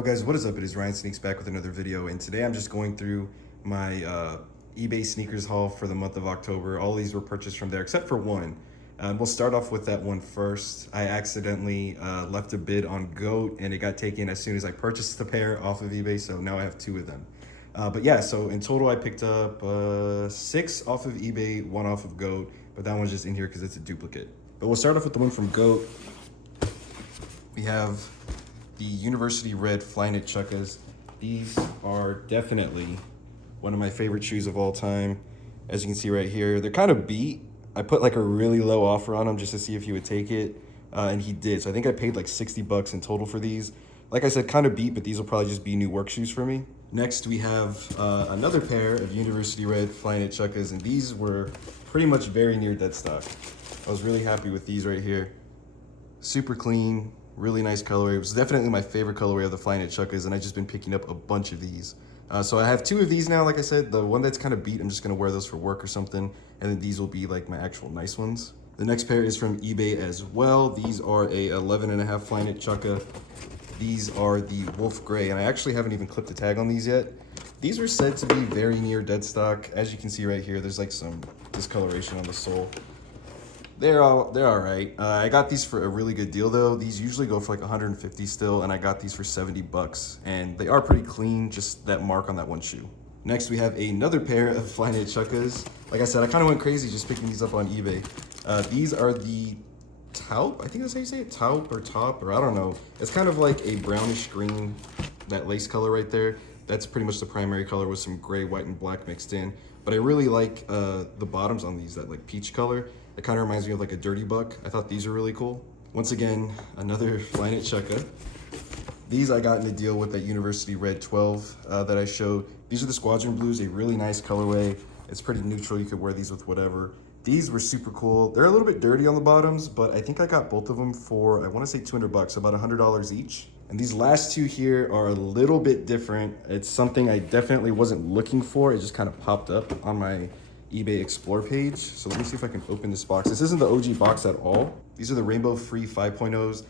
Yo guys, what is up? It is Ryan Sneaks back with another video, and today I'm just going through my eBay sneakers haul for the month of October. All these were purchased from there except for one. We'll start off with that one first. I accidentally left a bid on GOAT and it got taken as soon as I purchased the pair off of eBay, so now I have two of them. But yeah, so in total I picked up 6 off of eBay, 1 off of GOAT, but that one's just in here because it's a duplicate. But we'll start off with the one from GOAT. We have the University Red Flyknit Chukkas. These are definitely one of my favorite shoes of all time. As you can see right here, they're kind of beat. I put like a really low offer on them just to see if he would take it, and he did. So I think I paid like 60 bucks in total for these. Like I said, kind of beat, but these will probably just be new work shoes for me. Next, we have another pair of University Red Flyknit Chukkas, and these were pretty much very near dead stock. I was really happy with these right here. Super clean, really nice colorway. It was definitely my favorite colorway of the Flyknit Chukkas, and I've just been picking up a bunch of these. So I have 2 of these now. Like I said, the one that's kind of beat, I'm just gonna wear those for work or something, and then these will be like my actual nice ones. The next pair is from eBay as well. These are a 11.5 Flyknit Chukka. These are the Wolf Gray, and I actually haven't even clipped the tag on these yet. These are said to be very near dead stock. As you can see right here, there's like some discoloration on the sole. They're all right. I got these for a really good deal though. These usually go for like 150 still, and I got these for 70 bucks. And they are pretty clean, just that mark on that one shoe. Next, we have another pair of Flyknit Chukkas. Like I said, I kind of went crazy just picking these up on eBay. These are the taupe, I think that's how you say it, taupe or top, or I don't know. It's kind of like a brownish green, that lace color right there. That's pretty much the primary color with some gray, white, and black mixed in. But I really like the bottoms on these, that like peach color. It kind of reminds me of like a Dirty Buck. I thought these are really cool. Once again, another Flyknit Chukka. These I got in a deal with that University Red 12 that I showed. These are the Squadron Blues, a really nice colorway. It's pretty neutral, you could wear these with whatever. These were super cool. They're a little bit dirty on the bottoms, but I think I got both of them for, I want to say 200 bucks, about $100 each. And these last 2 here are a little bit different. It's something I definitely wasn't looking for. It just kind of popped up on my eBay Explore page. So let me see if I can open this box. This isn't the OG box at all. These are the Rainbow Free 5.0s.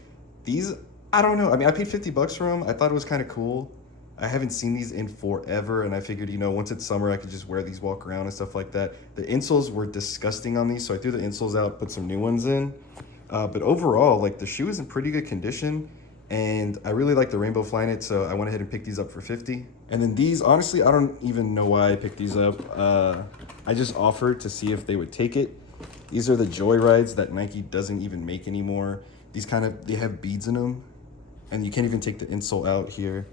These, I don't know. I mean, I paid 50 bucks for them. I thought it was kind of cool. I haven't seen these in forever, and I figured, you know, once it's summer, I could just wear these, walk around and stuff like that. The insoles were disgusting on these, so I threw the insoles out, put some new ones in. But overall, like, the shoe is in pretty good condition, and I really like the Rainbow Flyknit, so I went ahead and picked these up for 50. And then these, honestly, I don't even know why I picked these up. I just offered to see if they would take it. These are the Joyrides that Nike doesn't even make anymore. These they have beads in them, and you can't even take the insole out here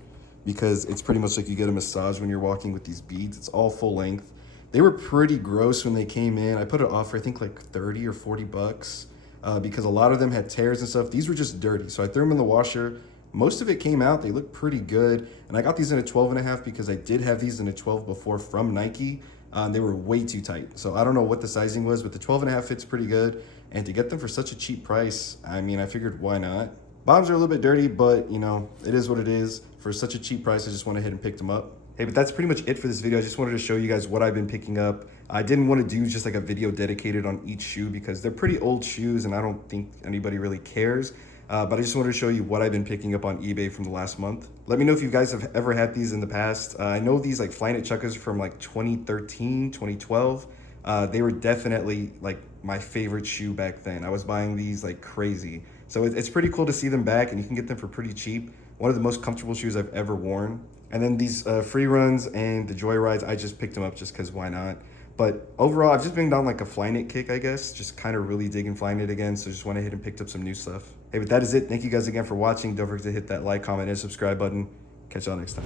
because it's pretty much like you get a massage when you're walking with these beads. It's all full length. They were pretty gross when they came in. I put it off for I think like 30 or 40 bucks because a lot of them had tears and stuff. These were just dirty, so I threw them in the washer. Most of it came out. They look pretty good, and I got these in a 12.5 because I did have these in a 12 before from Nike. They were way too tight, so I don't know what the sizing was, but the 12.5 fits pretty good, and to get them for such a cheap price, I mean, I figured why not. Bottoms are a little bit dirty, but you know, it is what it is. For such a cheap price, I just went ahead and picked them up. Hey, but that's pretty much it for this video. I just wanted to show you guys what I've been picking up. I didn't want to do just like a video dedicated on each shoe because they're pretty old shoes and I don't think anybody really cares. But I just wanted to show you what I've been picking up on eBay from the last month. Let me know if you guys have ever had these in the past. I know these like Flyknit Chukkas from like 2013, 2012. They were definitely like my favorite shoe back then. I was buying these like crazy. So it's pretty cool to see them back, and you can get them for pretty cheap. One of the most comfortable shoes I've ever worn. And then these Free Runs and the Joyrides, I just picked them up just because why not? But overall, I've just been down like a Flyknit kick, I guess. Just kind of really digging Flyknit again. So just went ahead and picked up some new stuff. Hey, but that is it. Thank you guys again for watching. Don't forget to hit that like, comment, and subscribe button. Catch y'all next time.